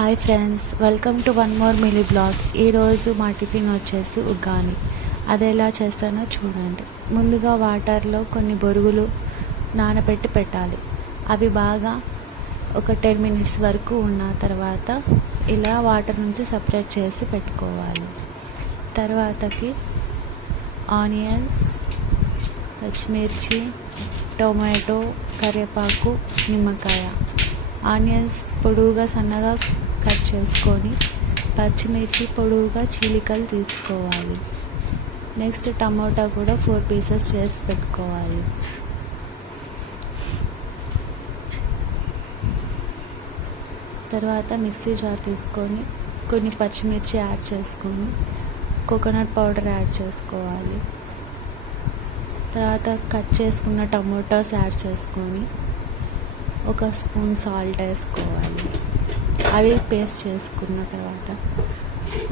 Hi friends, welcome to one more mini blog. ఈరోజు మా tiffin వచ్చేసి ఉగ్గాని. అది ఎలా చేస్తానో చూడండి. ముందుగా వాటర్లో కొన్ని బొరుగులు నానబెట్టి పెట్టాలి. అవి బాగా ఒక 10 minutes వరకు ఉన్న తర్వాత ఇలా వాటర్ నుంచి సపరేట్ చేసి పెట్టుకోవాలి. తర్వాతకి ఆనియన్స్, పచ్చిమిర్చి, టొమాటో, కరివేపాకు, నిమ్మకాయ. ఆనియన్స్ పొడవుగా సన్నగా కట్ చేసుకొని, పచ్చిమిర్చి పొడవుగా చీలికలు తీసుకోవాలి. నెక్స్ట్ టమోటా కూడా 4 pieces చేసి పెట్టుకోవాలి. తర్వాత మిక్సీ జార్ తీసుకొని కొన్ని పచ్చిమిర్చి యాడ్ చేసుకొని కోకోనట్ పౌడర్ యాడ్ చేసుకోవాలి. తర్వాత కట్ చేసుకున్న టమోటాస్ యాడ్ చేసుకొని 1 స్పూన్ సాల్ట్ వేసుకోవాలి. అవి పేస్ట్ చేసుకున్న తర్వాత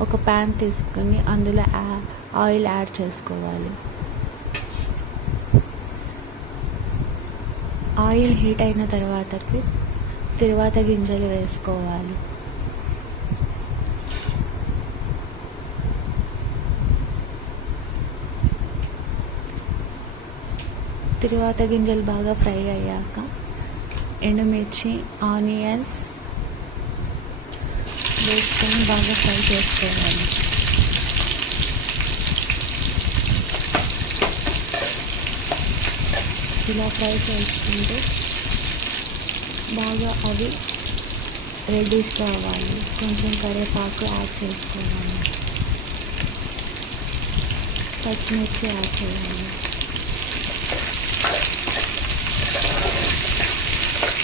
ఒక ప్యాన్ తీసుకొని అందులో ఆయిల్ యాడ్ చేసుకోవాలి. ఆయిల్ హీట్ అయిన తర్వాత గింజలు వేసుకోవాలి. తిరువాత గింజలు బాగా ఫ్రై అయ్యాక ఎండుమిర్చి, ఆనియన్స్ వేసుకొని బాగా ఫ్రై చేసుకోవాలి. ఇలా ఫ్రై చేసుకుంటే బాగా అవి రెడ్డిష్ కావాలి. కొంచెం కరివేపాకు యాడ్ చేసుకోవాలి. పచ్చిమిర్చి యాడ్ చేయాలి.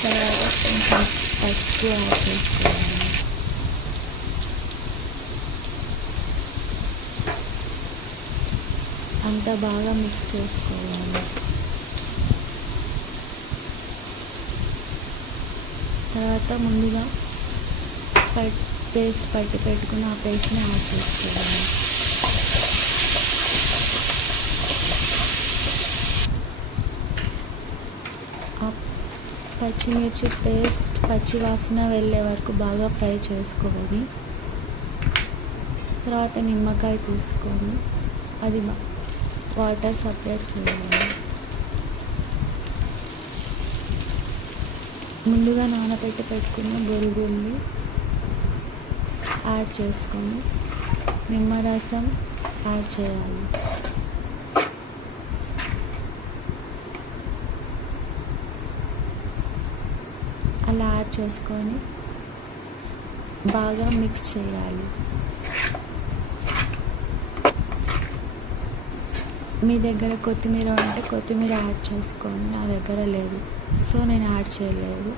తర్వాత కొంచెం పసుపు యాడ్ చేసుకోవాలి. అంతా బాగా మిక్స్ చేసుకోవాలి. తర్వాత ముందుగా పేస్ట్ పట్టి పెట్టుకుని ఆ పేస్ట్ని యాడ్ చేసుకోవాలి. పచ్చిమిర్చి పేస్ట్ పచ్చి వాసన వెళ్ళే వరకు బాగా ఫ్రై చేసుకొని, తర్వాత నిమ్మకాయ తీసుకొని అది వాటర్ సపరేట్ చేయాలి. ముందుగా పెట్టుకున్న బొరుగుల్ని యాడ్ చేసుకొని నిమ్మరసం యాడ్ చేయాలి. అలా యాడ్ చేసుకొని బాగా మిక్స్ చేయాలి. మీ దగ్గర కొత్తిమీర ఉంటే కొత్తిమీర యాడ్ చేసుకోండి. నా దగ్గర లేదు, సో నేను యాడ్ చేయలేదు.